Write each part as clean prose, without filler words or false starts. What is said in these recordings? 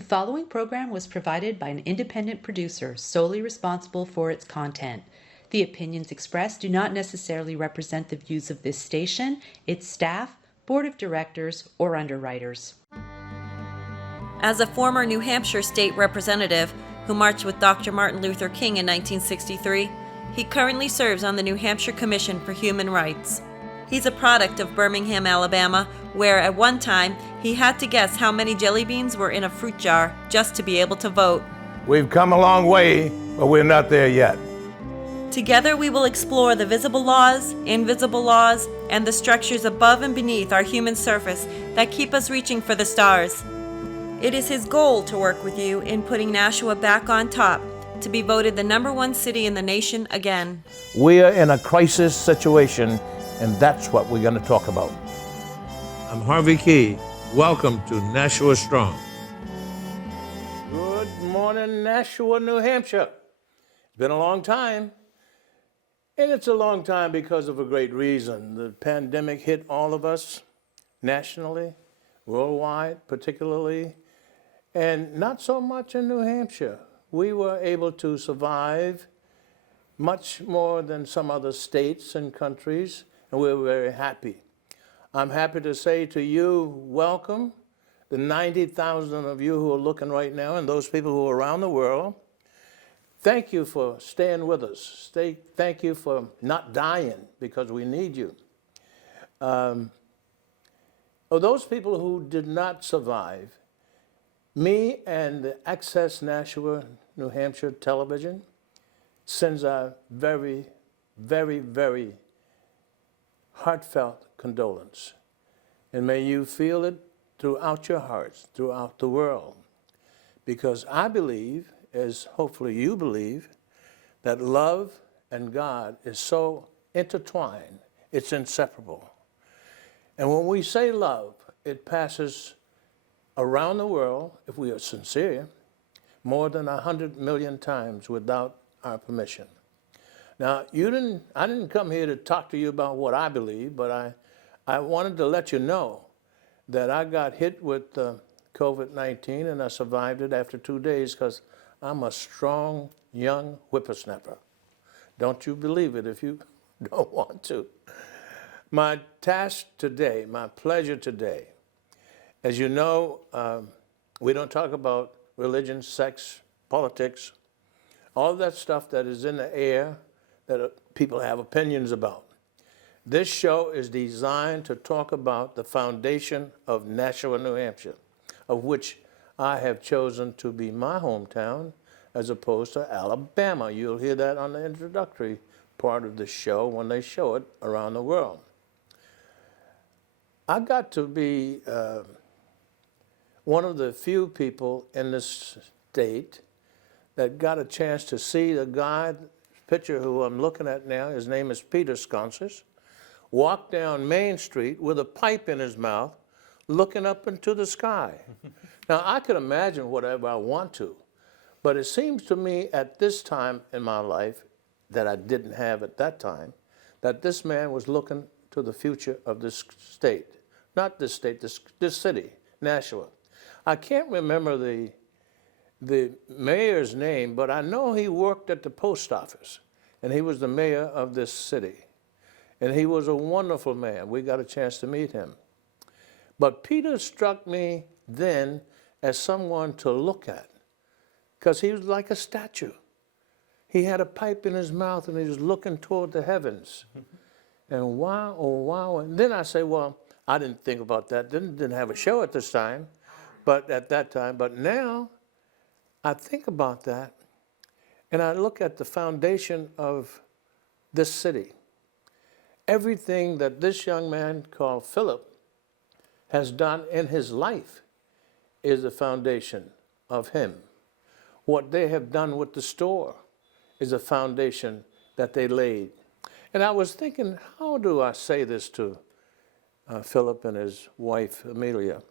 The following program was provided by an independent producer solely responsible for its content. The opinions expressed do not necessarily represent the views of this station, its staff, board of directors, or underwriters. As a former New Hampshire state representative who marched with Dr. Martin Luther King in 1963, he currently serves on the New Hampshire Commission for Human Rights. He's a product of Birmingham, Alabama, where at one time he had to guess how many jelly beans were in a fruit jar just to be able to vote. We've come a long way, but we're not there yet. Together we will explore the visible laws, invisible laws, and the structures above and beneath our human surface that keep us reaching for the stars. It is his goal to work with you in putting Nashua back on top, to be voted the #1 city in the nation again. We are in a crisis situation, and that's what we're going to talk about. I'm Harvey Keye. Welcome to Nashua Strong. Good morning, Nashua, New Hampshire. It's been a long time, and it's a long time because of a great reason. The pandemic hit all of us nationally, worldwide particularly, and not so much in New Hampshire. We were able to survive much more than some other states and countries, and we're very happy. I'm happy to say to you, welcome, the 90,000 of you who are looking right now, and those people who are around the world. Thank you for staying with us. Thank you for not dying, because we need you. Those people who did not survive, me and the Access Nashua, New Hampshire Television sends a very, very, very heartfelt condolence. And may you feel it throughout your hearts, throughout the world. Because I believe, as hopefully you believe, that love and God is so intertwined, it's inseparable. And when we say love, it passes around the world, if we are sincere, more than 100 million times without our permission. Now, I didn't come here to talk to you about what I believe, but I wanted to let you know that I got hit with COVID-19 and I survived it after 2 days because I'm a strong, young whippersnapper. Don't you believe it if you don't want to. My task today, my pleasure today, as you know, we don't talk about religion, sex, politics, all of that stuff that is in the air that people have opinions about. This show is designed to talk about the foundation of Nashua, New Hampshire, of which I have chosen to be my hometown as opposed to Alabama. You'll hear that on the introductory part of the show when they show it around the world. I got to be one of the few people in this state that got a chance to see the guy, picture who I'm looking at now, his name is Phillip Scontsas, walk down Main Street with a pipe in his mouth, looking up into the sky. Now, I could imagine whatever I want to, but it seems to me at this time in my life that I didn't have at that time, that this man was looking to the future of this state. Not this state, this city, Nashua. I can't remember the mayor's name, but I know he worked at the post office, and he was the mayor of this city. And he was a wonderful man. We got a chance to meet him. But Peter struck me then as someone to look at, because he was like a statue. He had a pipe in his mouth, and he was looking toward the heavens. And wow, oh wow. And then I say, well, I didn't think about that. Didn't have a show at this time, but at that time. But now I think about that, and I look at the foundation of this city. Everything that this young man called Phillip has done in his life is the foundation of him. What they have done with the store is a foundation that they laid. And I was thinking, how do I say this to Phillip and his wife, Amelia?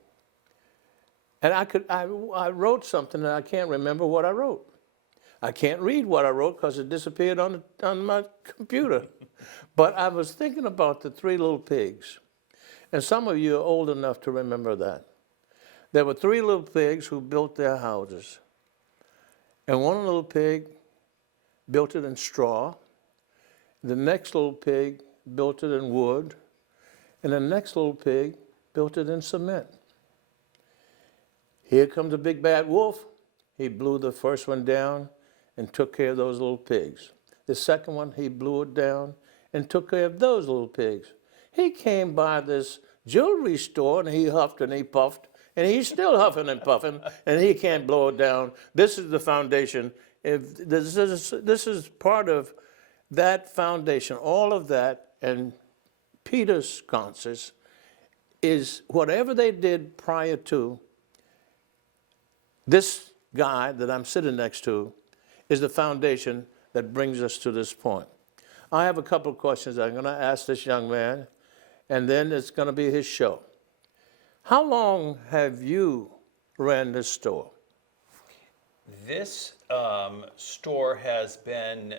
And I wrote something and I can't remember what I wrote. I can't read what I wrote because it disappeared on my computer. But I was thinking about the three little pigs. And some of you are old enough to remember that. There were three little pigs who built their houses. And one little pig built it in straw. The next little pig built it in wood. And the next little pig built it in cement. Here comes a big bad wolf. He blew the first one down and took care of those little pigs. The second one, he blew it down and took care of those little pigs. He came by this jewelry store and he huffed and he puffed, and he's still huffing and puffing, and he can't blow it down. This is the foundation. If this is part of that foundation, all of that, and Peter Scontsas is whatever they did prior to this guy that I'm sitting next to is the foundation that brings us to this point. I have a couple of questions I'm going to ask this young man, and then it's going to be his show. How long have you ran this store? This store has been,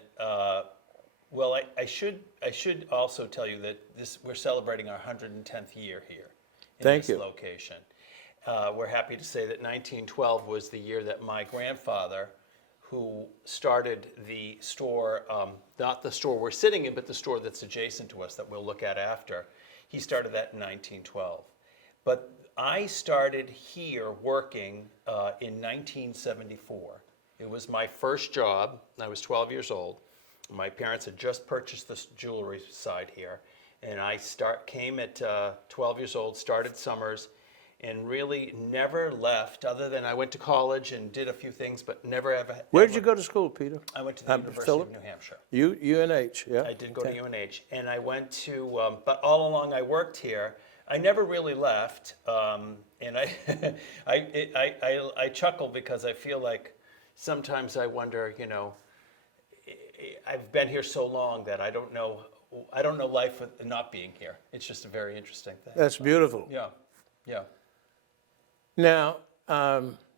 well, I should also tell you that we're celebrating our 110th year here in Thank this you. location. We're happy to say that 1912 was the year that my grandfather, who started the store, not the store we're sitting in, but the store that's adjacent to us that we'll look at after, he started that in 1912. But I started here working in 1974. It was my first job. I was 12 years old. My parents had just purchased this jewelry side here, and I came at 12 years old, started summers, and really never left, other than I went to college and did a few things, but never ever. Where did you go to school, Peter? I went to the University Phillip? of New Hampshire. UNH, yeah? I did go to UNH, and I went to, but all along I worked here. I never really left, and I chuckle because I feel like sometimes I wonder, you know, I've been here so long that I don't know life with not being here. It's just a very interesting thing. That's beautiful. Yeah, yeah. Now,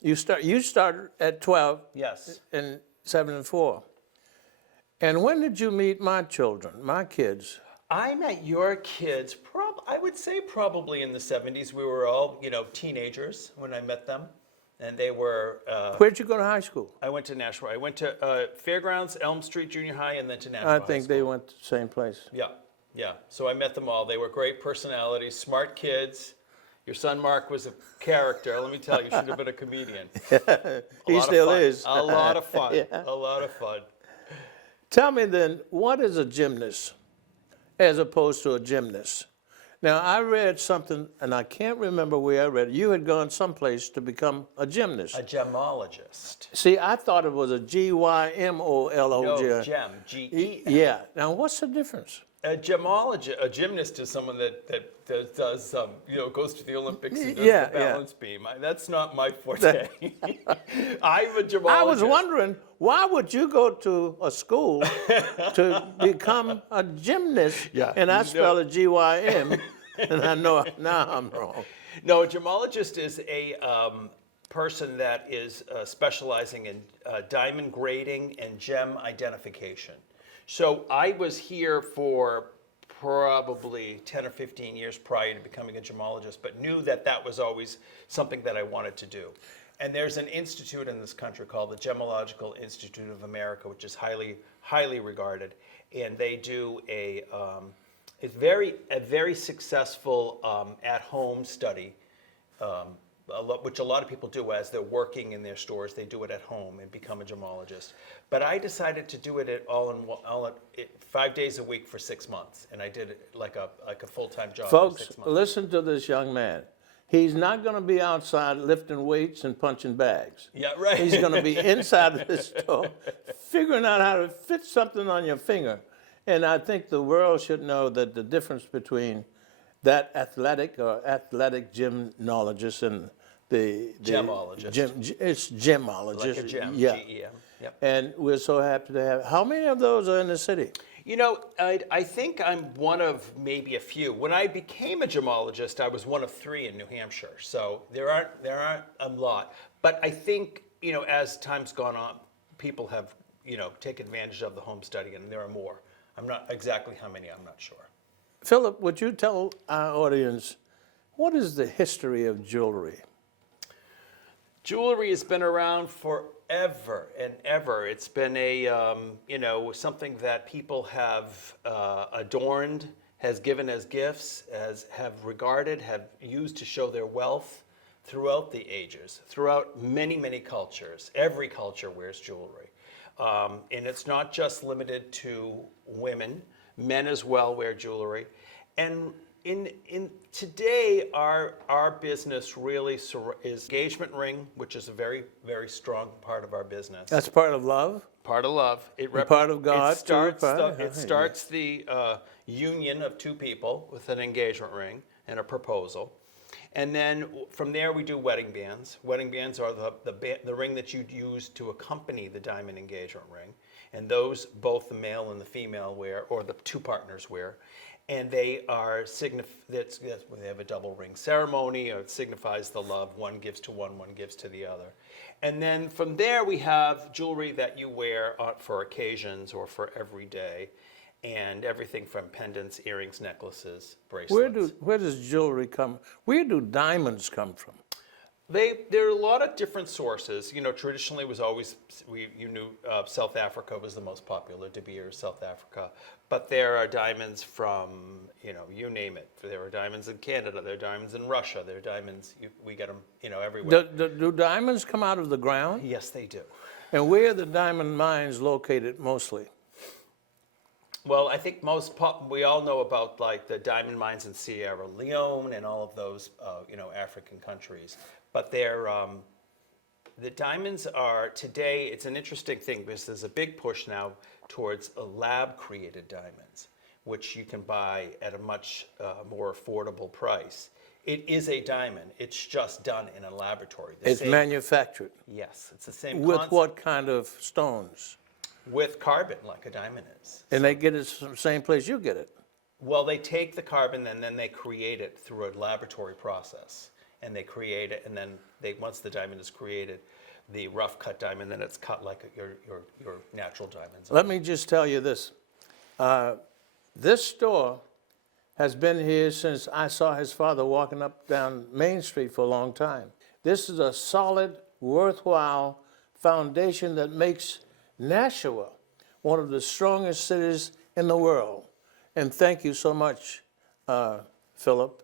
you started at 12 Yes. in 74. And when did you meet my children, my kids? I met your kids, I would say probably in the 70s. We were all, you know, teenagers when I met them. And they were... Where'd you go to high school? I went to Nashua. I went to Fairgrounds, Elm Street Junior High, and then to Nashua I High think School. they went to the same place. Yeah, yeah. So I met them all. They were great personalities, smart kids. Your son Mark was a character. Let me tell you, should have been a comedian. He still is. A lot of fun. Yeah. A lot of fun. Tell me then, what is a gymnast as opposed to a gymnast? Now, I read something, and I can't remember where I read it. You had gone someplace to become a gymnast. A gemologist. See, I thought it was a G-Y-M-O-L-O-G. No, gem. G-E. Yeah. Now, what's the difference? A gemologist, a gymnast is someone that does, you know, goes to the Olympics and does Yeah, the yeah. balance beam. That's not my forte. I'm a gemologist. I was wondering, why would you go to a school to become a gymnast? Yeah, And I no. spell it G-Y-M, and I know now I'm wrong. No, a gemologist is a person that is specializing in diamond grading and gem identification. So I was here for probably 10 or 15 years prior to becoming a gemologist, but knew that that was always something that I wanted to do. And there's an institute in this country called the Gemological Institute of America, which is highly, highly regarded. And they do a very successful at-home study, which a lot of people do as they're working in their stores. They do it at home and become a gemologist. But I decided to do it 5 days a week for 6 months, and I did it like a full-time job for Folks, 6 months. listen to this young man. He's not going to be outside lifting weights and punching bags. Yeah, right. He's going to be inside of this store, figuring out how to fit something on your finger. And I think the world should know that the difference between that athletic gymnologist and the Gemologist. it's gemologist. Like a gem, Yeah. G-E-M. Yep. And we're so happy to have. How many of those are in the city? You know, I think I'm one of maybe a few. When I became a gemologist, I was one of 3 in New Hampshire. So there aren't a lot. But I think, you know, as time's gone on, people have, you know, taken advantage of the home study, and there are more. I'm not exactly how many, I'm not sure. Philip, would you tell our audience what is the history of jewelry? Jewelry has been around forever and ever. It's been a, something that people have adorned, has given as gifts, have regarded, have used to show their wealth throughout the ages, throughout many, many cultures. Every culture wears jewelry. And it's not just limited to women. Men as well wear jewelry. And in today, our business really is engagement ring, which is a very, very strong part of our business. That's part of love? Part of love. Part of God, It starts too, it starts the union of two people with an engagement ring and a proposal. And then from there we do wedding bands. Wedding bands are the ring that you'd use to accompany the diamond engagement ring. And those both the male and the female wear, or the two partners wear. And they are they have a double ring ceremony. It signifies the love. One gives to one gives to the other. And then from there we have jewelry that you wear for occasions or for every day, and everything from pendants, earrings, necklaces, bracelets. Where does jewelry come? Where do diamonds come from? There are a lot of different sources. Traditionally it was always, South Africa was the most popular, De Beers, South Africa. But there are diamonds from, you name it. There are diamonds in Canada, there are diamonds in Russia, there are diamonds, we get them, everywhere. Do diamonds come out of the ground? Yes, they do. And where are the diamond mines located mostly? Well, I think we all know about like the diamond mines in Sierra Leone and all of those, African countries. But the diamonds are today, it's an interesting thing because there's a big push now towards lab-created diamonds, which you can buy at a much more affordable price. It is a diamond. It's just done in a laboratory. It's manufactured. Yes, it's the same With concept. what kind of stones? With carbon, like a diamond is. And they get it from the same place you get it? Well, they take the carbon and then they create it through a laboratory process. And they create it, and then once the diamond is created, the rough cut diamond, then it's cut like your natural diamonds. Let me just tell you this. This store has been here since I saw his father walking up down Main Street for a long time. This is a solid, worthwhile foundation that makes Nashua one of the strongest cities in the world. And thank you so much, Phillip.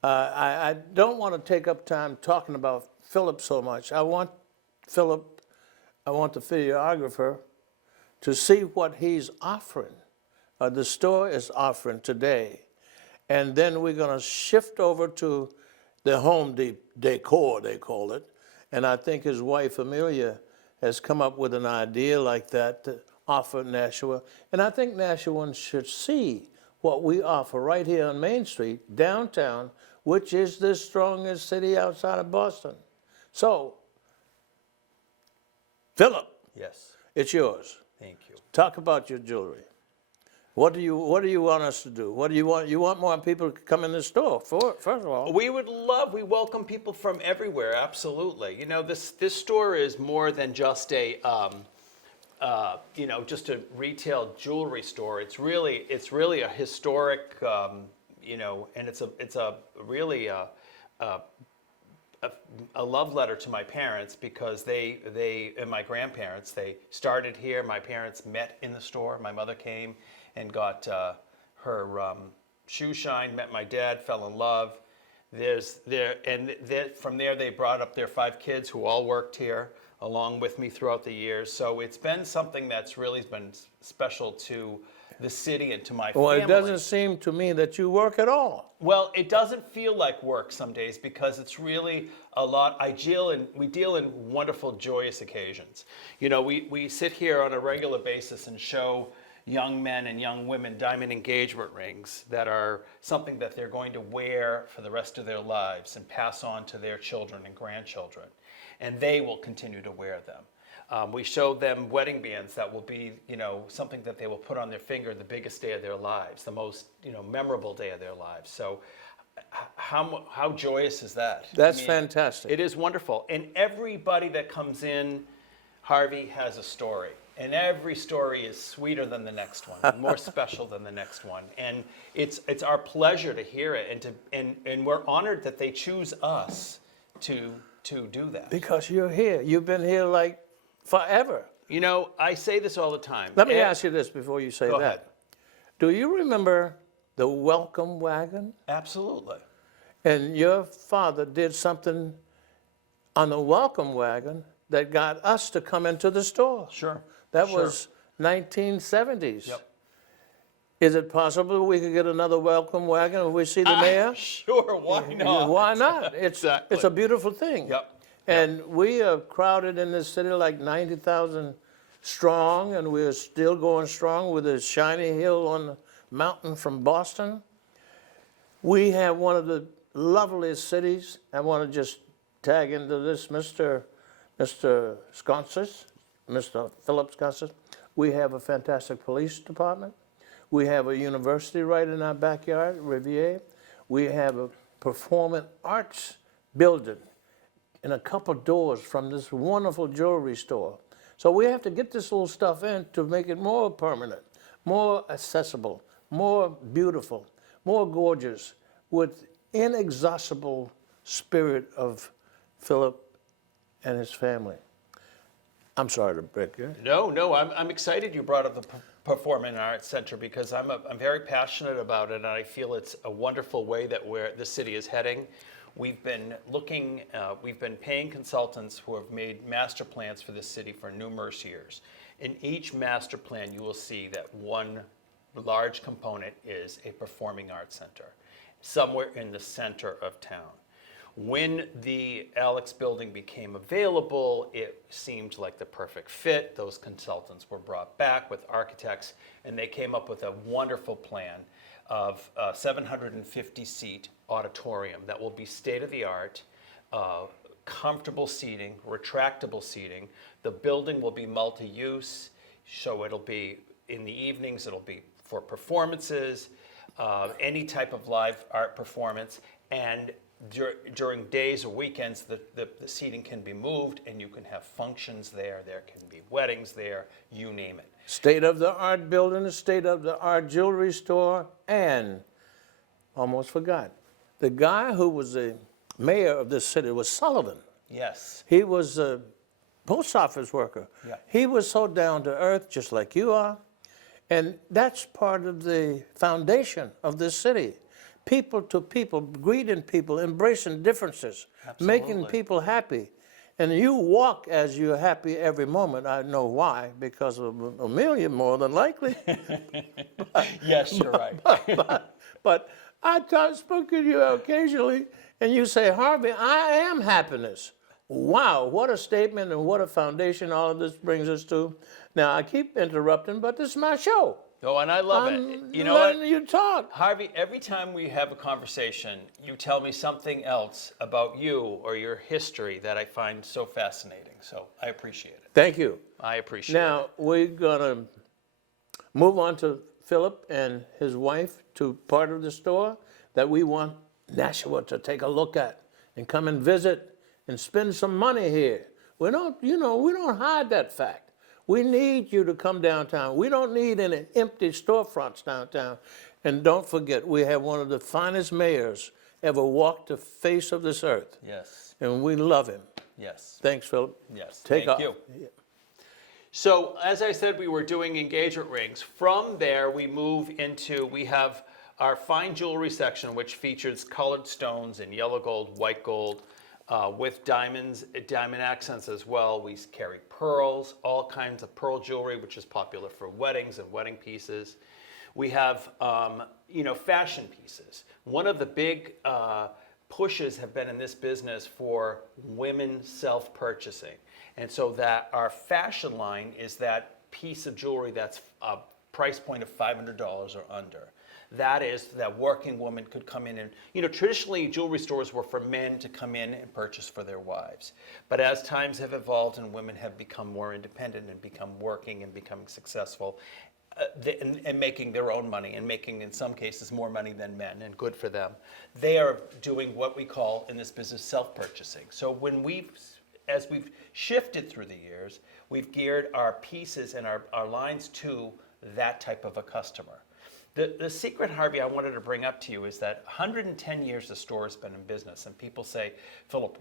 I don't want to take up time talking about Phillip so much. I want the videographer to see what he's offering, the store is offering today. And then we're going to shift over to the Home Decor, they call it. And I think his wife, Amelia, has come up with an idea like that to offer Nashua. And I think Nashuans should see what we offer right here on Main Street, downtown, which is the strongest city outside of Boston. So, Phillip, Yes, it's yours. thank you. Talk about your jewelry. What do you want us to do? What do you want? You want more people to come in the store, first of all. We welcome people from everywhere, absolutely. This store is more than just a, just a retail jewelry store. It's really a historic, and it's really a love letter to my parents because they and my grandparents, they started here. My parents met in the store. My mother came and got her shoe shine, met my dad, fell in love. From there they brought up their 5 kids who all worked here along with me throughout the years. So it's been something that's really been special to the city and to my family. Well, it doesn't seem to me that you work at all. Well, it doesn't feel like work some days because it's really a lot. We deal in wonderful, joyous occasions. We sit here on a regular basis and show young men and young women diamond engagement rings that are something that they're going to wear for the rest of their lives and pass on to their children and grandchildren. And they will continue to wear them. We show them wedding bands that will be, something that they will put on their finger the biggest day of their lives, the most, memorable day of their lives. So how joyous is that? That's fantastic. It is wonderful. And everybody that comes in, Harvey, has a story. And every story is sweeter than the next one, and more special than the next one. And it's our pleasure to hear it, and we're honored that they choose us to to do that. Because you're here. You've been here like forever. You know, I say this all the time. Let me ask you this before you say Go that. ahead. Do you remember the welcome wagon? Absolutely. And your father did something on the welcome wagon that got us to come into the store. Sure. That Sure. was 1970s. Yep. Is it possible we could get another welcome wagon if we see the mayor? Sure, why not? Why not? It's Exactly. a beautiful thing. Yep. And we are crowded in this city like 90,000 strong, and we're still going strong with this shiny hill on the mountain from Boston. We have one of the loveliest cities. I want to just tag into this, Mr. Scontsas, Mr. Phillip Scontsas. We have a fantastic police department. We have a university right in our backyard, Riviera. We have a performing arts building and a couple doors from this wonderful jewelry store. So we have to get this little stuff in to make it more permanent, more accessible, more beautiful, more gorgeous, with inexhaustible spirit of Philip and his family. I'm sorry to break you. No, I'm excited you brought up the Performing Arts Center because I'm very passionate about it, and I feel it's a wonderful way that the city is heading. We've been paying consultants who have made master plans for this city for numerous years. In each master plan, you will see that one large component is a performing arts center, somewhere in the center of town. When the Alex building became available, it seemed like the perfect fit. Those consultants were brought back with architects, and they came up with a wonderful plan of a 750-seat auditorium that will be state-of-the-art, comfortable seating, retractable seating. The building will be multi-use, so it'll be in the evenings, it'll be for performances, any type of live art performance, and during days or weekends, the seating can be moved and you can have functions there. There can be weddings there, you name it. State-of-the-art building, a state-of-the-art jewelry store, and almost forgot, the guy who was the mayor of this city was Sullivan. Yes. He was a post office worker. Yeah. He was so down to earth, just like you are. And that's part of the foundation of this city. People to people, greeting people, embracing differences, making people happy. And you walk as you're happy every moment. I know why, because of Amelia, more than likely. Yes, you're right. But I spoke to you occasionally, and you say, Harvey, I am happiness. Wow, what a statement and what a foundation all of this brings us to. Now, I keep interrupting, but this is my show. Oh, and I love it. I'm You know what? letting you talk. Harvey, every time we have a conversation, you tell me something else about you or your history that I find so fascinating. So I appreciate it. Thank you. I appreciate it. Now, we're going to move on to Philip and his wife to part of the store that we want Nashua to take a look at and come and visit and spend some money here. We don't hide that fact. We need you to come downtown. We don't need any empty storefronts downtown. And don't forget, we have one of the finest mayors ever walked the face of this earth. Yes. And we love him. Yes. Thanks, Philip. Yes. Take Thank off. you. So, as I said, we were doing engagement rings. From there, we have our fine jewelry section, which features colored stones in yellow gold, white gold, with diamond accents as well. We carry pearls, all kinds of pearl jewelry, which is popular for weddings and wedding pieces. We have, fashion pieces. One of the big pushes have been in this business for women self-purchasing. And so that our fashion line is that piece of jewelry that's a price point of $500 or under. That is, that working woman could come in and, traditionally jewelry stores were for men to come in and purchase for their wives. But as times have evolved and women have become more independent and become working and becoming successful, and making their own money and making, in some cases, more money than men, and good for them, they are doing what we call in this business self-purchasing. So as we've shifted through the years, we've geared our pieces and our lines to that type of a customer. The secret, Harvey, I wanted to bring up to you is that 110 years the store has been in business, and people say, Philip,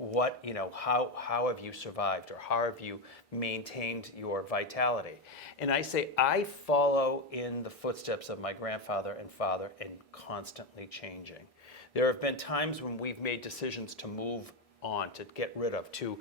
how have you survived, or how have you maintained your vitality? And I say, I follow in the footsteps of my grandfather and father and constantly changing. There have been times when we've made decisions to move on, to get rid of, to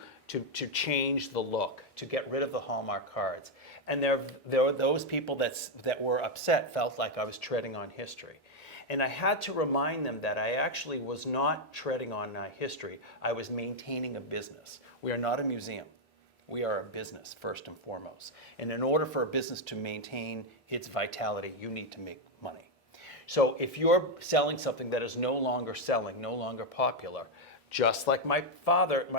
change the look, to get rid of the Hallmark cards. And there were those people that were upset, felt like I was treading on history. And I had to remind them that I actually was not treading on history. I was maintaining a business. We are not a museum. We are a business, first and foremost. And in order for a business to maintain its vitality, you need to make money. So if you're selling something that is no longer selling, no longer popular, just like my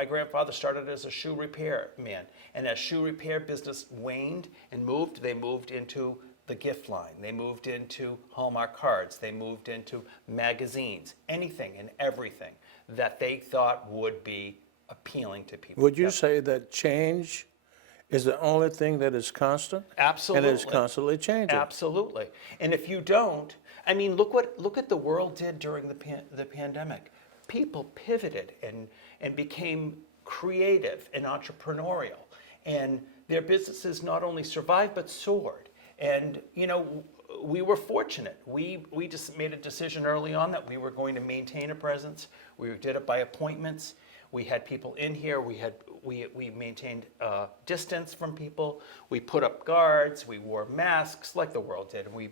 grandfather started as a shoe repair man. And as shoe repair business waned and moved, they moved into the gift line. They moved into Hallmark cards. They moved into magazines, anything and everything that they thought would be appealing to people. Would you say that change is the only thing that is constant? Absolutely. And it's constantly changing. Absolutely. And if you don't, I mean, look what the world did during the pandemic. People pivoted and became creative and entrepreneurial, and their businesses not only survived but soared. And we were fortunate. We just made a decision early on that we were going to maintain a presence. We did it by appointments. We had people in here. We maintained distance from people. We put up guards. We wore masks like the world did. And we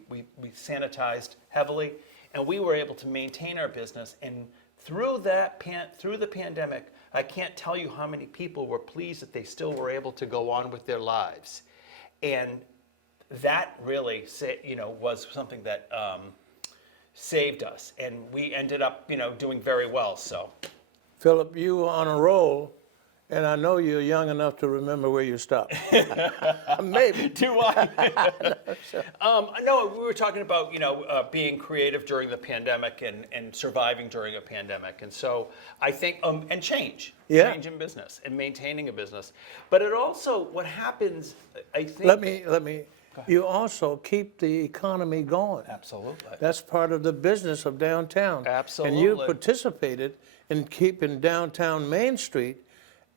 sanitized heavily, and we were able to maintain our business. And through the pandemic, I can't tell you how many people were pleased that they still were able to go on with their lives. And that really was something that saved us. And we ended up doing very well. So, Philip, you were on a roll, and I know you're young enough to remember where you stopped. Maybe. Do I? No, we were talking about being creative during the pandemic and surviving during a pandemic, and so I think and change in business and maintaining a business. But it also what happens, I think. Let me. You also keep the economy going. Absolutely. That's part of the business of downtown. Absolutely. And you participated in keeping downtown Main Street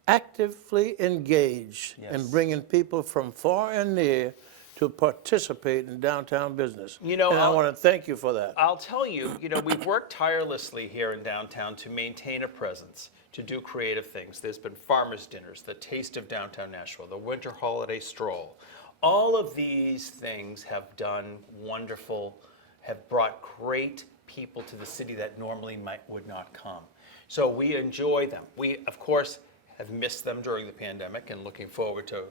actively engaged in bringing people from far and near to participate in downtown business. And I want to thank you for that. I'll tell you, we've worked tirelessly here in downtown to maintain a presence, to do creative things. There's been farmers' dinners, the Taste of Downtown Nashua, the Winter Holiday Stroll. All of these things have done wonderful, have brought great people to the city that normally would not come. So we enjoy them. We, of course, have missed them during the pandemic and looking forward to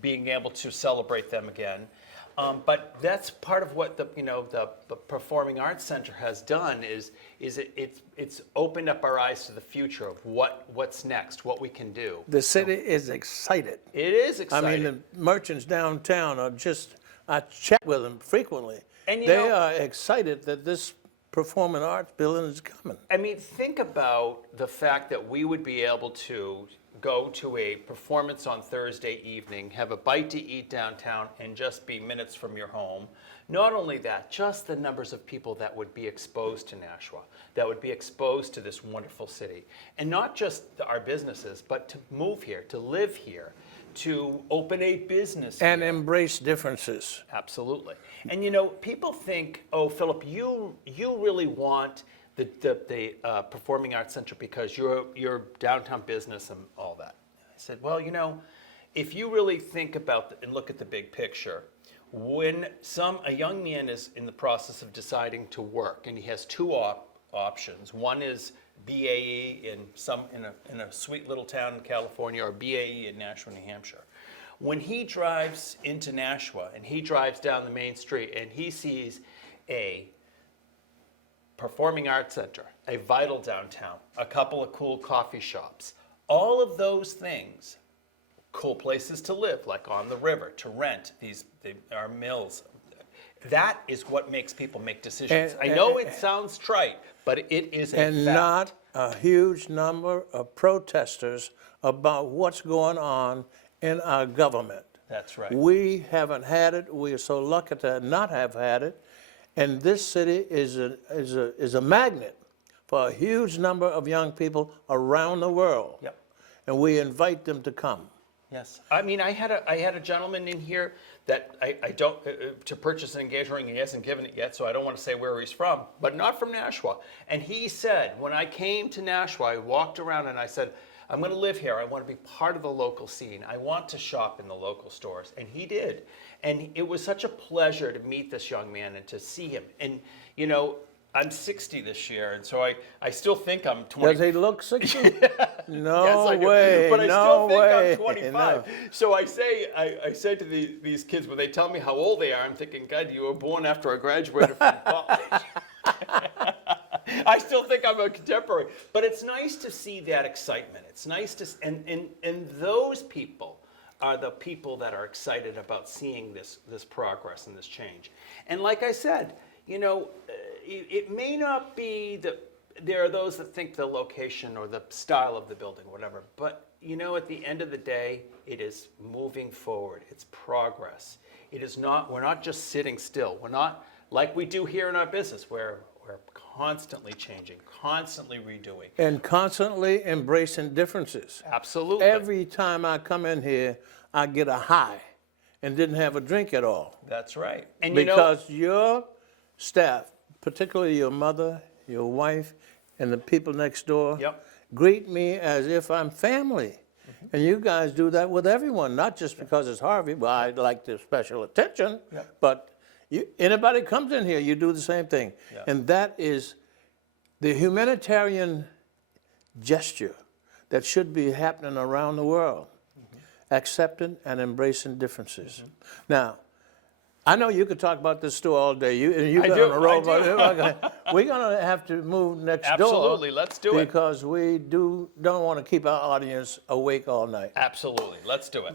being able to celebrate them again. But that's part of what the Performing Arts Center has done is it's opened up our eyes to the future of what's next, what we can do. The city is excited. It is exciting. I mean, the merchants downtown I chat with them frequently. And they are excited that this performing arts building is coming. I mean, think about the fact that we would be able to go to a performance on Thursday evening, have a bite to eat downtown, and just be minutes from your home. Not only that, just the numbers of people that would be exposed to Nashua, that would be exposed to this wonderful city. And not just our businesses, but to move here, to live here, to open a business and here. Embrace differences. Absolutely. And people think, oh, Philip, you really want the Performing Arts Center because you're downtown business and all that. I said, well, if you really think about and look at the big picture, when a young man is in the process of deciding to work, and he has two options. One is BAE in a sweet little town in California, or BAE in Nashua, New Hampshire. When he drives into Nashua and he drives down the main street and he sees a Performing Arts Center, a vital downtown, a couple of cool coffee shops, all of those things, cool places to live, like on the river, to rent, our mills. That is what makes people make decisions. I know it sounds trite, but it is a fact. And not a huge number of protesters about what's going on in our government. That's right. We haven't had it. We are so lucky to not have had it. And this city is a magnet for a huge number of young people around the world. Yep. And we invite them to come. Yes. I mean, I had a gentleman in here that I don't, to purchase an engagement ring, and he hasn't given it yet, so I don't want to say where he's from, but not from Nashua. And he said, when I came to Nashua, I walked around and I said, I'm going to live here. I want to be part of the local scene. I want to shop in the local stores. And he did. And it was such a pleasure to meet this young man and to see him. And, you know, I'm 60 this year, and so I still think I'm 20. Does he look 60? No Yes, I do. way. But I no still think way. I'm 25. No. So I say to these kids, when they tell me how old they are, I'm thinking, God, you were born after I graduated from college. I still think I'm a contemporary. But it's nice to see that excitement. It's nice to, and those people are the people that are excited about seeing this progress and this change. And like I said, you know, it may not be there are those that think the location or the style of the building, whatever, but you know, at the end of the day, it is moving forward. It's progress. It is not, we're not just sitting still. We're not like we do here in our business where we're constantly changing, constantly redoing. And constantly embracing differences. Absolutely. Every time I come in here, I get a high and didn't have a drink at all. That's right. And Because your staff, particularly your mother, your wife, and the people next door, Yep. greet me as if I'm family. And you guys do that with everyone, not just because it's Harvey, but I like the special attention, Yep. but anybody comes in here, you do the same thing. Yeah. And that is the humanitarian gesture that should be happening around the world, accepting and embracing differences. Now, I know you could talk about this store all day. You I got do, on the road, I do. but we're going to have to move next door. Absolutely, let's do it. Because we don't want to keep our audience awake all night. Absolutely. Let's do it.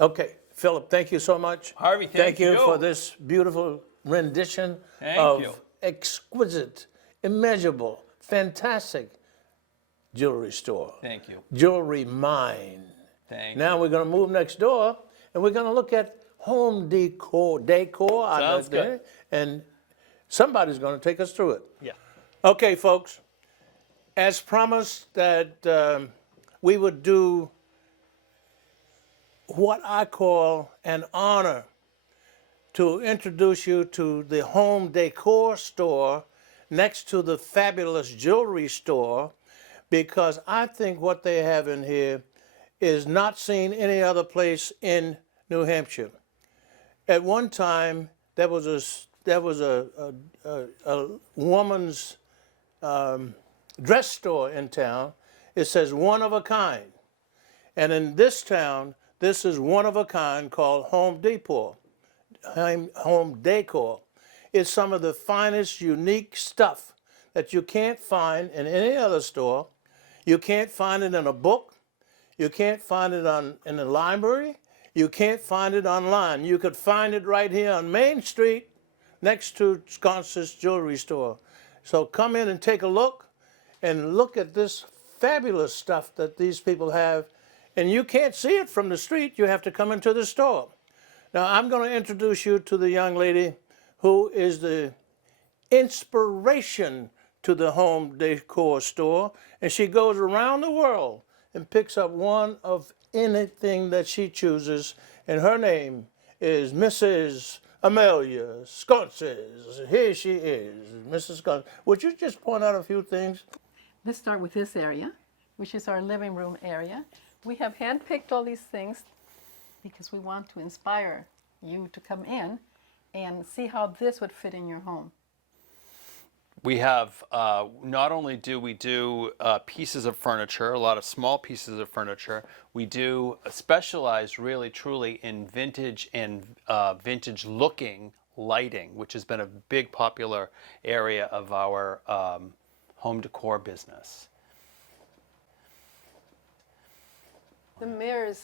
Okay, Phillip, thank you so much. Harvey, thank you you. for this beautiful rendition Thank of you. exquisite, immeasurable, fantastic jewelry store. Thank you. Jewelry Mine. Thank Now we're going to move next door, and we're going to look at Home Decor. Sounds good. And somebody's going to take us through it. Yeah. Okay, folks. As promised that we would do what I call an honor to introduce you to the Home Decor store next to the fabulous jewelry store, because I think what they have in here is not seen any other place in New Hampshire. At one time, there was a woman's dress store in town. It says one of a kind. And in this town, this is one of a kind called Home Decor. Home Decor. It's some of the finest, unique stuff that you can't find in any other store. You can't find it in a book. You can't find it in the library. You can't find it online. You could find it right here on Main Street next to Scontsas Jewelry Store. So come in and take a look and look at this fabulous stuff that these people have. And you can't see it from the street. You have to come into the store. Now, I'm going to introduce you to the young lady who is the inspiration to the Home Decor store. And she goes around the world and picks up one of anything that she chooses, and her name is Mrs. Amelia Scontsas. Here she is, Mrs. Scontsas. Would you just point out a few things? Let's start with this area, which is our living room area. We have handpicked all these things because we want to inspire you to come in and see how this would fit in your home. We have, not only do we do pieces of furniture, a lot of small pieces of furniture, we do specialize really truly in vintage and vintage looking lighting, which has been a big popular area of our home decor business. The mirrors,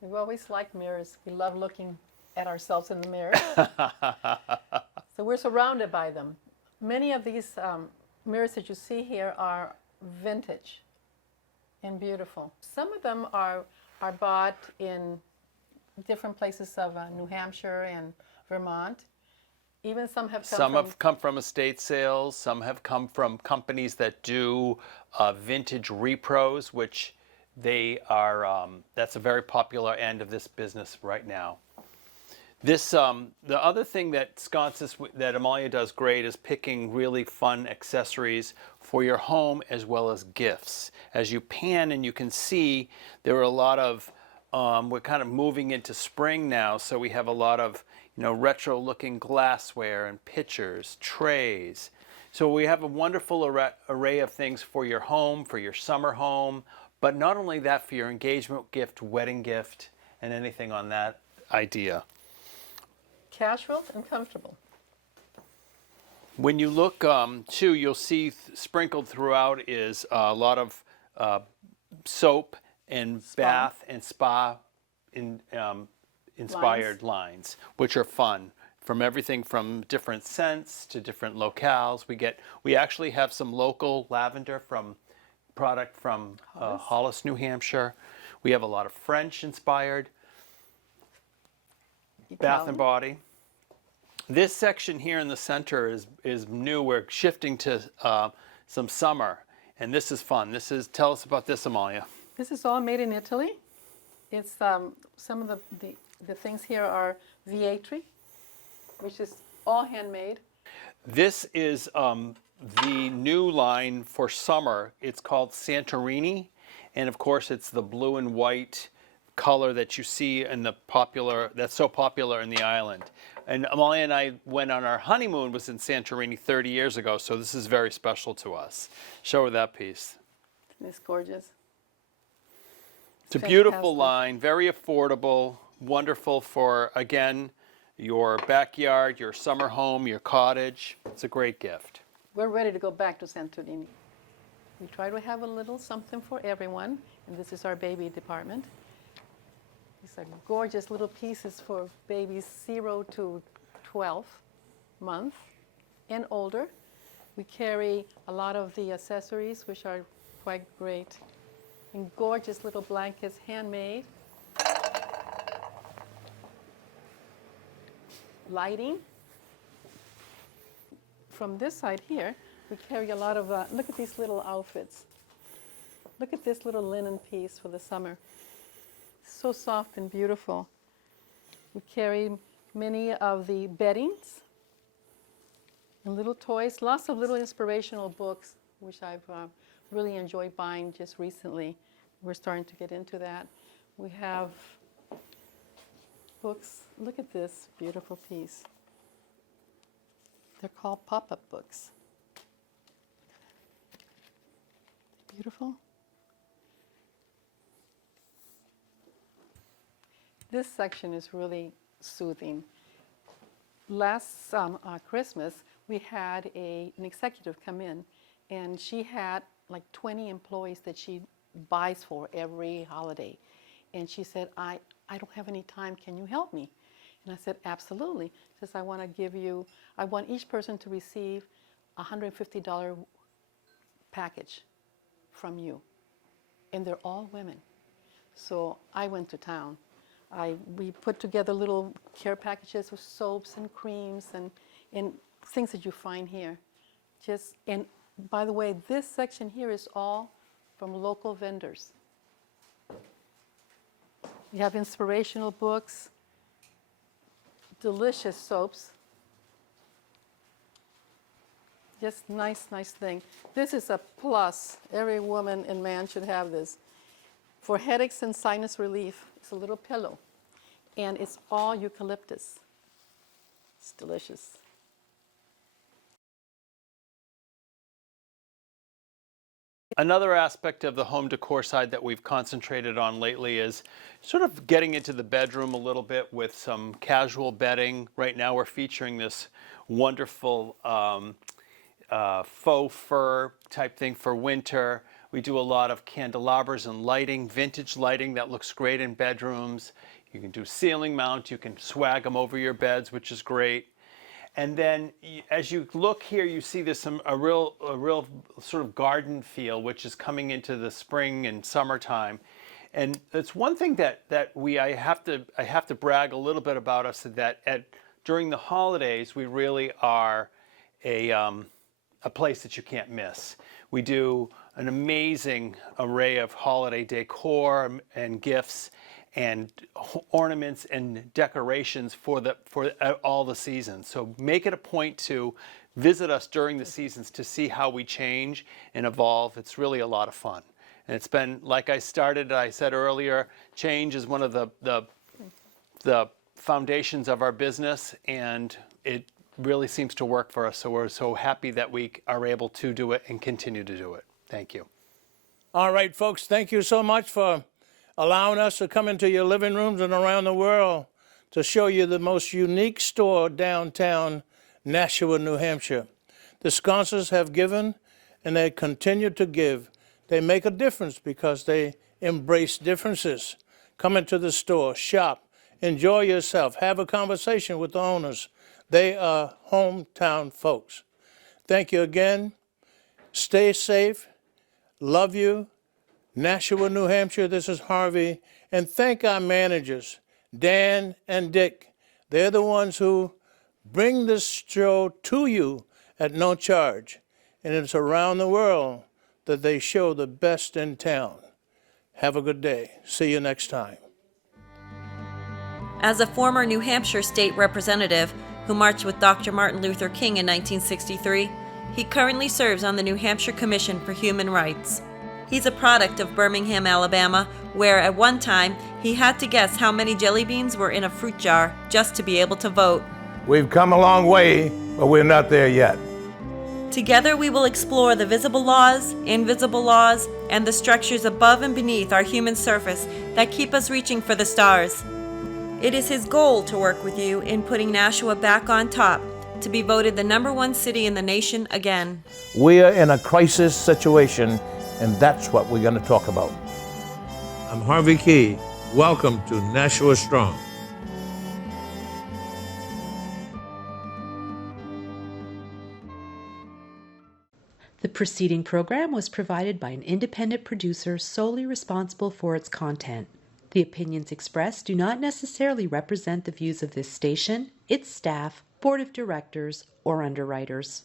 we've always liked mirrors. We love looking at ourselves in the mirror. So we're surrounded by them. Many of these mirrors that you see here are vintage and beautiful. Some of them are bought in different places of New Hampshire and Vermont. Even some have come Some from have come from estate sales. Some have come from companies that do vintage repros, which they are. That's a very popular end of this business right now. This the other thing that Scontsas that Amalia does great is picking really fun accessories for your home as well as gifts. As you pan and you can see, there are a lot of. We're kind of moving into spring now, so we have a lot of retro-looking glassware and pitchers, trays. So we have a wonderful array of things for your home, for your summer home, but not only that, for your engagement gift, wedding gift, and anything on that idea. casual and comfortable. When you look too, you'll see sprinkled throughout is a lot of soap and bath and spa inspired lines, which are fun. From everything from different scents to different locales. We actually have some local lavender product from Hollis, New Hampshire. We have a lot of French inspired bath and body. This section here in the center is new. We're shifting to some summer, and this is fun. Tell us about this, Amalia. This is all made in Italy. It's some of the things here are Vietri, which is all handmade. This is the new line for summer. It's called Santorini, and of course it's the blue and white color that you see in that's so popular in the island. And Amalia and I went on our honeymoon was in Santorini 30 years ago, so this is very special to us. Show her that piece. It's gorgeous. It's a beautiful line, very affordable, wonderful for, again, your backyard, your summer home, your cottage. It's a great gift. We're ready to go back to Santorini. We try to have a little something for everyone, and this is our baby department. These are gorgeous little pieces for babies 0 to 12 months and older. We carry a lot of the accessories, which are quite great, and gorgeous little blankets, handmade. Lighting. From this side here, we carry a lot of, look at these little outfits. Look at this little linen piece for the summer. So soft and beautiful. We carry many of the beddings and little toys, lots of little inspirational books, which I've really enjoyed buying just recently. We're starting to get into that. We have books. Look at this beautiful piece. They're called pop-up books. Beautiful. This section is really soothing. Last Christmas, we had an executive come in, and she had like 20 employees that she buys for every holiday. And she said, I don't have any time, can you help me? And I said, absolutely. She says, I want each person to receive a $150 package from you. And they're all women. So I went to town. We put together little care packages with soaps and creams and things that you find here. And by the way, this section here is all from local vendors. You have inspirational books, delicious soaps. Just nice thing. This is a plus. Every woman and man should have this. For headaches and sinus relief, it's a little pillow. And it's all eucalyptus. It's delicious. Another aspect of the home decor side that we've concentrated on lately is sort of getting into the bedroom a little bit with some casual bedding. Right now we're featuring this wonderful faux fur type thing for winter. We do a lot of candelabras and lighting, vintage lighting that looks great in bedrooms. You can do ceiling mount, you can swag them over your beds, which is great. And then as you look here, you see there's a real sort of garden feel, which is coming into the spring and summertime. And it's one thing that I have to brag a little bit about us, that during the holidays we really are a place that you can't miss. We do an amazing array of holiday decor and gifts and ornaments and decorations for all the seasons. So make it a point to visit us during the seasons to see how we change and evolve. It's really a lot of fun. And it's been, like I said earlier, change is one of the foundations of our business, and it really seems to work for us. So we're so happy that we are able to do it and continue to do it. Thank you. All right, folks, thank you so much for allowing us to come into your living rooms and around the world to show you the most unique store downtown Nashua, New Hampshire. The Scontsas have given, and they continue to give. They make a difference because they embrace differences. Come into the store, shop, enjoy yourself, have a conversation with the owners. They are hometown folks. Thank you again. Stay safe. Love you. Nashua, New Hampshire, this is Harvey. And thank our managers, Dan and Dick. They're the ones who bring this show to you at no charge. And it's around the world that they show the best in town. Have a good day. See you next time. As a former New Hampshire state representative who marched with Dr. Martin Luther King in 1963, he currently serves on the New Hampshire Commission for Human Rights. He's a product of Birmingham, Alabama, where at one time he had to guess how many jelly beans were in a fruit jar just to be able to vote. We've come a long way, but we're not there yet. Together we will explore the visible laws, invisible laws, and the structures above and beneath our human surface that keep us reaching for the stars. It is his goal to work with you in putting Nashua back on top, to be voted the #1 city in the nation again. We are in a crisis situation, and that's what we're going to talk about. I'm Harvey Keye. Welcome to Nashua Strong. The preceding program was provided by an independent producer solely responsible for its content. The opinions expressed do not necessarily represent the views of this station, its staff, board of directors, or underwriters.